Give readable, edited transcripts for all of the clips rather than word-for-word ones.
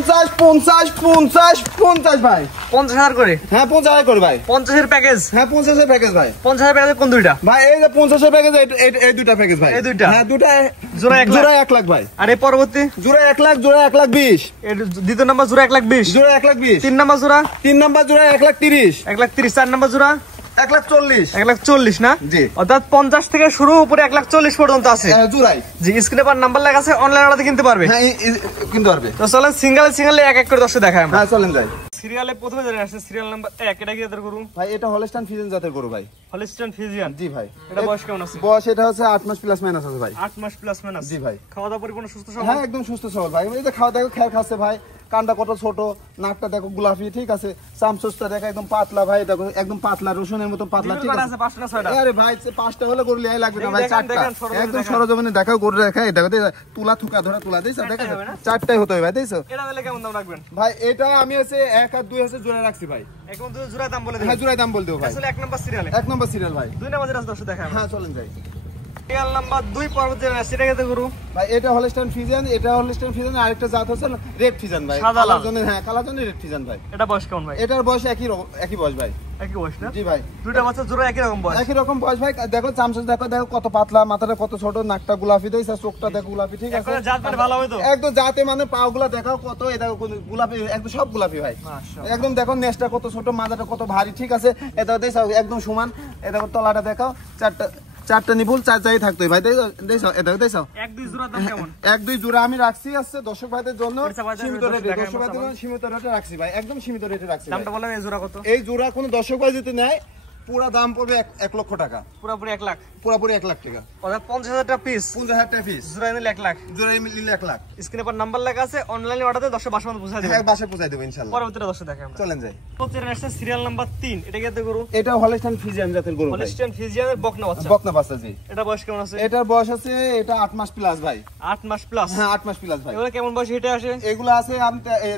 50 ভাই 50,000 করে। হ্যাঁ 50,000 করে ভাই। 50-এর প্যাকেজ। হ্যাঁ 50,000 প্যাকেজ ভাই। 50,000 প্যাকেজে কোন দুইটা ভাই? এই যে 50,000 প্যাকেজ, এই দুইটা প্যাকেজ ভাই। এই দুইটা? হ্যাঁ দুইটা জোড়া 1 লাখ ভাই। আর এই পরবর্তী জোড়া 1 লাখ, জোড়া 1,20,000। এর দ্বিতীয় নাম্বার জোড়া 1,20,000। জোড়া 1,20,000। 3 নাম্বার জোড়া? 3 নাম্বার জোড়া 1,30,000। 1,30,000। 4 নাম্বার জোড়া 1,40,000। 1,40,000 না? জি। অর্থাৎ 50 থেকে শুরু, উপরে 1,40,000 পর্যন্ত আছে জোড়াই। জি। স্ক্রিনে পার নাম্বার লেখা আছে, অনলাইন অর্ডার কিনতে পারবে। হ্যাঁ কিনতে পারবে। তো চলেন সিঙ্গেলে এক এক করে দর্শক দেখায় আমরা। হ্যাঁ চলেন যাই। সিরিয়ালে প্রথমে যেটা আসছে সিরিয়াল নাম্বার 1, এটা কি জাতের গরু ভাই? এটা হলস্টাইন ফ্রিজিয়ান জাতের গরু ভাই। Holstein Friesian? জি ভাই। এটা বয়স কেমন আছে? বয়স এটা হচ্ছে 8 মাস প্লাস মাইনাস আছে ভাই। 8 মাস প্লাস মাইনাস? জি ভাই। খাওয়া দাওয়া পরিপূর্ণ সুস্থ সবল? হ্যাঁ একদম সুস্থ সবল ভাই। এই যে খাওয়া দাওয়া খেয়াল খাচ্ছে ভাই। কানটা কত ছোট, নাকটা দেখো গোলাপি, ঠিক আছে। চামচটা দেখো একদম পাতলা ভাই, দেখো একদম পাতলা, রসুনের মতো পাতলা, ঠিক আছে। 5টা না 6টা? আরে ভাই 5টা হলে গরু লিয়াই লাগবে না ভাই, 4টা। একদম সরজমিনে দেখাও গরু দেখাই, দেখো তুলা থুকা ধরা তুলা দিছো, দেখো 4টাই হতে হবে ভাই, দিছো। এটা দিলে কেমন দাম রাখবেন ভাই? এটা আমি হচ্ছে 1 আর 2 হচ্ছে জোড়া রাখছি ভাই। এখন তো জোড়া দাম বলে দিন। হ্যাঁ জোড়ায় দাম বল দেবো ভাই। আসলে 1 নাম্বার সিরিয়ালে 1 নম্বর সিরিয়াল ভাই। 2 নাম্বার যেটা দর্শক দেখায়। হ্যাঁ চলেন যাই। সিরিয়াল নাম্বার 2 পরবর্তী যেটা সেটা কি গরু ভাই? এটা হলস্টাইন ফ্রিজিয়ান। এটা হলস্টাইন ফ্রিজিয়ান, আরেকটা জাত হচ্ছে রেড ফ্রিজিয়ান ভাই। কালার জন্য, হ্যাঁ কালার জন্য রেড ফ্রিজিয়ান ভাই। এটা বয়স কেমন ভাই? এটার বয়স একই বয়স ভাই। একই বয়স না? জি ভাই। দুইটা বাচ্চা জোড়া একই রকম বয়স? একই রকম বয়স ভাই। দেখো চামচা দেখো কত পাতলা, মাথাটা কত ছোট, নাকটা গোলাপি দিয়েছে, চোখটা দেখো গোলাপি, ঠিক আছে। এখন জাত মানে ভালো হবে তো? একদম জাতে মানে পাগুলা দেখাও কত, এটা গোলাপি, একদম সব গোলাপি ভাই। মাশাআল্লাহ। একদম দেখো নেজটা কত ছোট, মাথাটা কত ভারী, ঠিক আছে। এটা দেখো একদম সমান। এটা তলাটা দেখাও, চারটা নিপুল 4 জায়গায় থাকতো ভাই, দেখো এটা দেখো। 1-2 জোড়া দাম কেমন? 1-2 জোড়া আমি রাখছি আছে দর্শক ভাইদের জন্য সীমিত রেটে। দেখাই দর্শক ভাইদের জন্য সীমিত রেটে রাখছি ভাই, একদম সীমিত রেটে রাখছি। দামটা বলেন এই জোড়া কত? এই জোড়া কোন দর্শক ভাই যদি নেয় পুরো দাম পড়বে 1 লক্ষ টাকা। পুরোপুরি 1 লাখ? পুরোপুরি 1 লাখ টাকা। অর্থাৎ 50,000 টাকা পিস? 50,000 টাকা পিস। জোড়া নিলে 1 লাখ? জোড়া নিলে 1 লাখ। স্ক্রিনে পর নাম্বার লেখা আছে, অনলাইনে অর্ডারে 10 বাসা মধ্যে পৌঁছে দেবেন। হ্যাঁ বাসায় পৌঁছে দেব ইনশাআল্লাহ। পরবর্তীটা 10 দেখাই আমরা। চলেন যাই। প্রতিটা আসছে সিরিয়াল নাম্বার 3, এটা কি জাতের গরু? এটা হলস্টাইন ফ্রিজিয়ান জাতের গরু ভাই। হলিস্টাইন ফ্রিজিয়ানের বকনা বাচ্চা? বকনা বাচ্চা জি। এটা বয়স কেমন আছে? এটার বয়স আছে এটা 8 মাস প্লাস ভাই। 8 মাস প্লাস? হ্যাঁ 8 মাস প্লাস ভাই। এগুলো কেমন বয়সে হিটে আসে? এগুলো আছে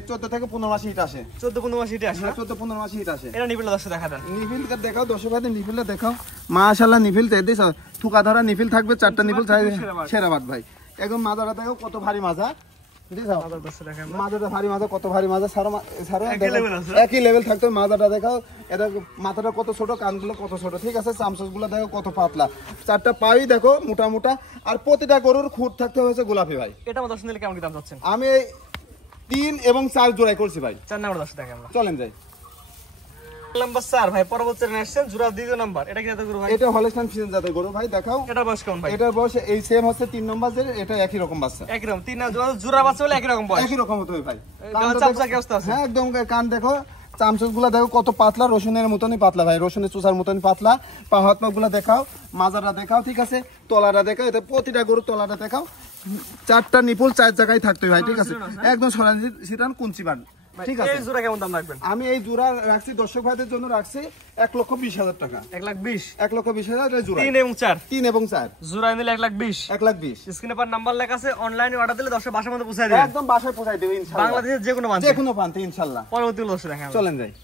14 থেকে 15 মাস হিট আসে। 14-15 মাস হিটে আসে? হ্যাঁ 14-15 মাস হিট আসে। এটা নিবিল 10 দেখা দেন। নিফিলটা দেখাও দর্শক ভাইদের, নিফিলটা দেখাও। মাশাআল্লাহ নিফিল দিছো, থুকা ধরা নিফিল থাকবে, 4টা নিফিল থাকবে, সেরাবাদ ভাই। একদম মাজাটা দেখো কত ভারী মাজা, দিছো। মাজাটা ভারী মাজা, কত ভারী মাজা, সারা একই লেভেল থাকতে মাজাটা দেখাও। এটা মাথাটা কত ছোট, কানগুলো কত ছোট, ঠিক আছে। চামচগুলো দেখো কত পাতলা, 4টা পাই দেখো মোটা মোটা। আর প্রতিটা গরুর খুঁট থাকতে হয়েছে গোলাপি ভাই। এটা আমার 10 নিলে কেমন কি দাম যাচ্ছেন? আমি 3 এবং 4 জোড়াই করছি ভাই। 4 নাম্বার 10 দেখাই আমরা। চলেন যাই। নাম্বার 4 ভাই, পরবর্তী আসছেন জোড়া দ্বিতীয় নাম্বার, এটা কি জাতের গরু ভাই? এটা হলস্টাইন ফ্রিজিয়ান জাতের গরু ভাই, দেখাও। এটা বয়স কেমন ভাই? এটার বয়স এই সেম হচ্ছে 3 নম্বর, এটা একই রকম বাচ্চা। একই রকম 3 জোড়া বাচ্চা বলে একই রকম বয়স? একই রকম হতে ভাই। চামচা কি অবস্থা আছে? হ্যাঁ একদম কান দেখো, চামচগুলো দেখো কত পাতলা, রসুনের মতনই পাতলা ভাই, রসুনের চুষার মতনই পাতলা। পা হাত পা গুলা দেখাও, মাজাটা দেখাও, ঠিক আছে। তলাটা দেখাও, এটা প্রতিটা গরুর তলাটা দেখাও। 4টা নিপুল 4 জায়গায় থাকতে হয়, ঠিক আছে। একদম সরাসরি সিটান কুঞ্চি বান, ঠিক আছে। এই জোড়া কেমন দাম রাখবেন? আমি এই জোড়া রাখছি দর্শক ভাইদের জন্য রাখছি 1,20,000 টাকা। 1,20,000? 1,20,000 এটা জোড়া। 3 এবং 4? 3 এবং 4 জোড়া নিলে 1,20,000? 1,20,000। স্ক্রিনে পার নাম্বার লেখা আছে, অনলাইনে অর্ডার দিলে 10 বাসার মধ্যে পৌঁছে দেবেন। একদম বাসায় পৌঁছাই দেব ইনশাআল্লাহ। বাংলাদেশের যে কোনো প্রান্তে? যে কোনো প্রান্তে ইনশাআল্লাহ। পরবর্তী 10 দেখাই আমরা। চলেন যাই।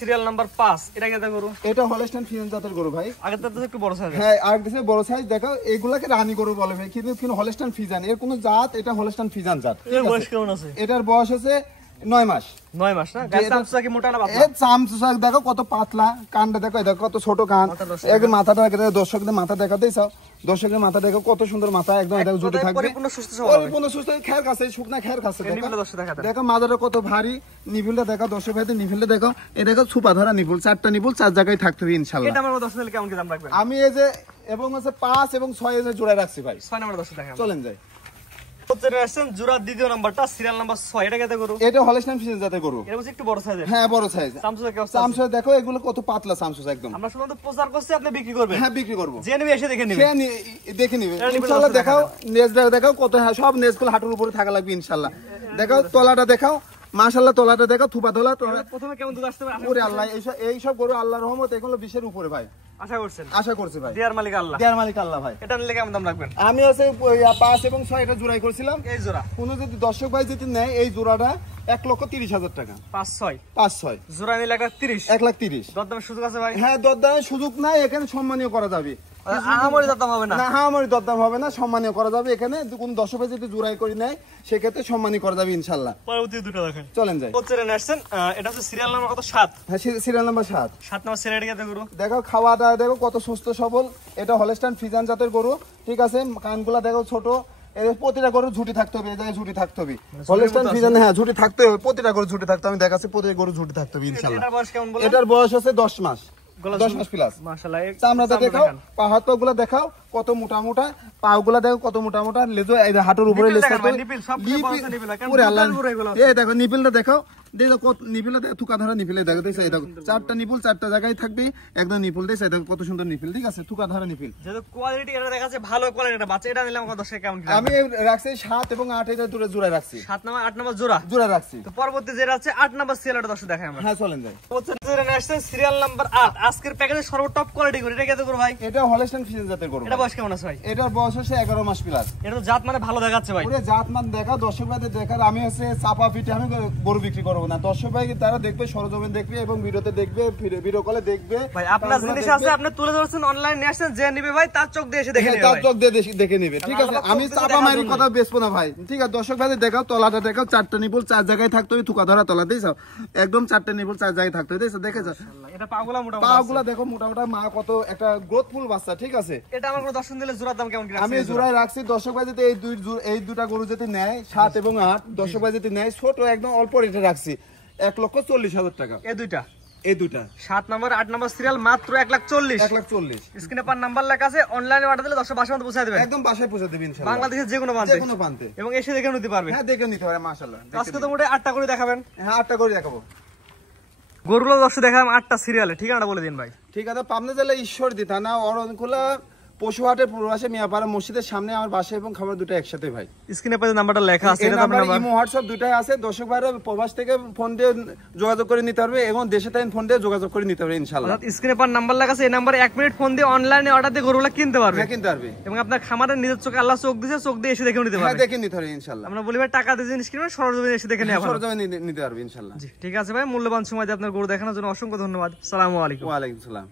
সিরিয়াল নাম্বার 5, এটা কি জাতের গরু? এটা হলস্টাইন ফ্রিজিয়ান জাতের গরু ভাই। আগের থেকে একটু বড় সাইজ? হ্যাঁ আর কিছু বড় সাইজ দেখো, এগুলাকে রানী গরু বলে ভাই, কিন্তু হলস্টাইন ফ্রিজিয়ান এর কোনো জাত, এটা হলস্টাইন ফ্রিজিয়ান জাত। এর বয়স কেমন আছে? এটার বয়স আছে 9 মাস। 9 মাস না? গাছ চামচা কি মোটা না পাতলা? এই চামচা দেখো কত পাতলা, কানটা দেখো, দেখো কত ছোট কান। একদম মাথাটা দেখো, দর্শকদের মাথা দেখা দিয়েছো, দর্শকের মাথা দেখো কত সুন্দর মাথা, একদম এটা জুটে থাকবে, পরিপূর্ণ সুস্থ সবল, পরিপূর্ণ সুস্থ, খেয়ার কাছে শুকনা খেয়ার কাছে দেখো। দেখো মাথাটা কত ভারী, নিভিলটা দেখো দর্শক ভাইদের, নিভিলটা দেখো, এই দেখো ছুপা ধরা নিপুল, 4টা নিপুল 4 জায়গায় থাকতে হবে ইনশাআল্লাহ। এটা আমার 10 নিলে কেমন কি দাম রাখবেন? আমি এই যে এবং আছে 5 এবং 6 এর জোড়া রাখছি ভাই। 6 নাম্বার 10 দেখাই। চলেন যাই। জোড়া দ্বিতীয় নাম্বারটা, সিরিয়াল নাম্বার 6, এটা কেটে গরু? এটা হলস্টাইন ফ্রিজিয়ান জাতের গরু। এটা হচ্ছে একটু বড় সাইজের? হ্যাঁ বড় সাইজ। চামচা কি অবস্থা? চামচা দেখো এগুলো কত পাতলা চামচা একদম। আমরা শুধু প্রচার করছি, আপনি বিক্রি করবেন? হ্যাঁ বিক্রি করব। যে নেবে এসে দেখে নেবে, সে দেখে নেবে ইনশাআল্লাহ। দেখাও নেজটা দেখাও কত, হ্যাঁ সব নেজগুলো হাঁটুর উপরে থাকা লাগবে ইনশাআল্লাহ। দেখাও তলাটা দেখাও, মাশাআল্লাহ তলাটা দেখো, থুপা তোলা। প্রথমে কেমন দুধ আসতে পারে? ওরে আল্লাহ, এই সব গরু আল্লাহর রহমত এগুলো 20 এর উপরে ভাই। আশা করছেন? আশা করছি ভাই। দেয়ার মালিক আল্লাহ। দেয়ার মালিক আল্লাহ ভাই। এটা নিলে কেমন দাম রাখবেন? আমি আছে 5 এবং 6 এটা জোড়াই করছিলাম। এই জোড়া কোনো যদি দর্শক ভাই যদি নেয় এই জোড়াটা 1,30,000 টাকা। 5-6 5-6 জোড়া নিলে 1,30,000। 1,30,000 দরদামের সুযোগ আছে ভাই? হ্যাঁ দরদামের সুযোগ নাই, এখানে সম্মানীয় করা যাবে। আহামরি দাম হবে না। না হামারি দরদাম হবে না, সম্মানীয় করা যাবে এখানে। কোন দর্শক ভাই যদি জোড়াই করে নেয় সেক্ষেত্রে সম্মানীয় করা যাবে ইনশাল্লাহ। পরবর্তী দুটো দেখেন, চলেন যাই। হচ্ছে আসছেন, এটা হচ্ছে সিরিয়াল নাম্বার কত 7। হ্যাঁ সিরিয়াল নাম্বার 7। 7 নাম্বার সিরিয়াল এটা গরু। দেখো খাওয়াটা দেখো কত সুস্থ সবল, এটা হলস্টাইন ফ্রিজিয়ান জাতের গরু, ঠিক আছে। কানগুলা দেখো ছোট, এর প্রতিটা গরুর ঝুটি থাকতে হবে, এই জায়গায় ঝুটি থাকতে হবে। হলস্টাইন ফ্রিজিয়ান, হ্যাঁ ঝুটি থাকতে হবে, প্রতিটা গরুর ঝুটি থাকতে হবে। আমি দেখাচ্ছি প্রতিটা গরুর ঝুটি থাকতে হবে ইনশাআল্লাহ। এটার বয়স কেমন বলেন? এটার বয়স হচ্ছে 10 মাস, 10 মাস প্লাস। মাশাআল্লাহ। চামড়াটা দেখাও, হাত পা গুলা দেখাও কত মোটা মোটা, পা গুলা দেখো কত মোটা মোটা, লেজো এই যে হাঁটুর উপরে লেজ থাকবে, পুরো আল্লাহ। এই দেখো নিপিলটা দেখাও, দেখো কত নিপিলটা দেখো, থুকা ধরা নিপিলে দেখো, দেখো এই দেখো চারটা নিপুল চারটা জায়গায় থাকবে একদম নিপুল, দেখো এই দেখো কত সুন্দর নিপিল, ঠিক আছে, থুকা ধরা নিপিল। যেহেতু কোয়ালিটি এটা দেখা যাচ্ছে ভালো কোয়ালিটির বাচ্চা, এটা নিলাম কত টাকা কেমন? আমি রাখছি 7 এবং 8 এটা দুটো জোড়া রাখছি। 7 নাম্বার 8 নাম্বার জোড়া জোড়া রাখছি। তো পরবর্তী যেটা আছে 8 নাম্বার সিরিয়ালটা দর্শক দেখাই আমরা। হ্যাঁ চলেন যাই। হচ্ছে যেটা আসছে সিরিয়াল নাম্বার 8, আজকের প্যাকেজে সর্ব টপ কোয়ালিটি করে। এটা কত করে ভাই? এটা হলস্টাইন ফ্রিজিয়ান জাতের গরু। এটা বয়স কেমন আছে ভাই? এটার বয়স হচ্ছে 11 মাস প্লাস। এটা তো জাত মানে ভালো দেখাচ্ছে ভাই। পুরো জাত মান দেখা, দর্শক ভাইদের দেখার। আমি হচ্ছে চাপা পিঠে আমি গরু বিক্রি করবো না, দর্শক ভাই তারা দেখবে, সরজমিন দেখবে এবং ভিডিওতে দেখবে, ভিডিও কলে দেখবে ভাই। আপনার জিনিস আছে, আপনি তুলে ধরছেন, অনলাইন নিয়ে আসছেন, যে নিবে ভাই তার চোখ দিয়ে এসে দেখে নেবে, তার ভাই চোখ দিয়ে দেখে নেবে, ঠিক আছে। আমি চাপা মারি কথা বেচবো না ভাই, ঠিক আছে। দর্শক ভাইদের দেখাও, তলাটা দেখাও, চারটা নিপুল 4 জায়গায় থাকতে হবে, থুকা ধরা তলা দিয়েছ, একদম 4টা নিপুল 4 জায়গায় থাকতে হবে, দেখেছ। এটা পাগুলা মোটা পাগুলা দেখো মোটা মোটা, মা কত একটা গ্রোথফুল বাচ্চা, ঠিক আছে। এটা আমার কোনো দর্শন দিলে জোড়ার দাম কেমন কি? আমি জোড়ায় রাখছি। দর্শক ভাই যদি এই দুটা গরু যদি নেয় 7 এবং 8, দর্শক ভাই যদি নেয় ছোট একদম অল্প রেটে রাখছি 1,40,000 টাকা। এই দুইটা, এই দুটা 7 নাম্বার 8 নাম্বার সিরিয়াল মাত্র 1,40,000। 1,40,000। স্ক্রিনে পার নাম্বার লেখা আছে, অনলাইনে অর্ডার দিলে 10 বাসার মধ্যে পৌঁছে দেবেন, একদম বাসায় পৌঁছে দেবেন ইনশাআল্লাহ, বাংলাদেশের যে কোনো প্রান্তে, যে কোনো প্রান্তে, এবং এসে দেখে নিতে পারবে। হ্যাঁ দেখে নিতে পারে মাশাআল্লাহ। আজকে তো মোটে 8টা করে দেখাবেন। হ্যাঁ 8টা করে দেখাবো। গরুগুলো দর্শক দেখালাম 8টা সিরিয়ালে, ঠিকানাটা বলে দিন ভাই। ঠিক আছে, পাবনা জেলা ঈশ্বরদী থানা অরণকুলা পশুহাটের পূর্বাশে মিয়াপাড়া মসজিদের সামনে আমার বাসা এবং খাবার দুটো একসাথে ভাই। স্ক্রিনে পাশে নাম্বারটা লেখা আছে, এটা আপনার নাম্বার। ইমো হোয়াটসঅ্যাপ দুটাই আছে। দর্শক ভাইরা প্রবাস থেকে ফোন দিয়ে যোগাযোগ করে নিতে পারবে এবং দেশে থেকে ফোন দিয়ে যোগাযোগ করে নিতে পারবে ইনশাআল্লাহ। স্ক্রিনে পার নাম্বার লেখা আছে, এই নাম্বারে 1 মিনিট ফোন দিয়ে অনলাইনে অর্ডার দিয়ে গরুগুলো কিনতে পারবে। হ্যাঁ কিনতে পারবে, এবং আপনার খামারের নিজের চোখে আল্লাহ চোখ দিয়েছে, চোখ দিয়ে এসে দেখে নিতে হ্যাঁ পারবে। দেখে নিতে পারবে ইনশাআল্লাহ। আমরা বলি ভাই টাকা দিয়ে জিনিস কিনবেন, সরজমিনে এসে দেখে নেওয়া ভালো। সরজমিনে নিতে পারবে ইনশাআল্লাহ। জি ঠিক আছে ভাই, মূল্যবান সময় দিয়ে আপনার গরু দেখানোর জন্য অসংখ্য ধন্যবাদ। আসসালামু আলাইকুম। ওয়া আলাইকুম সালাম।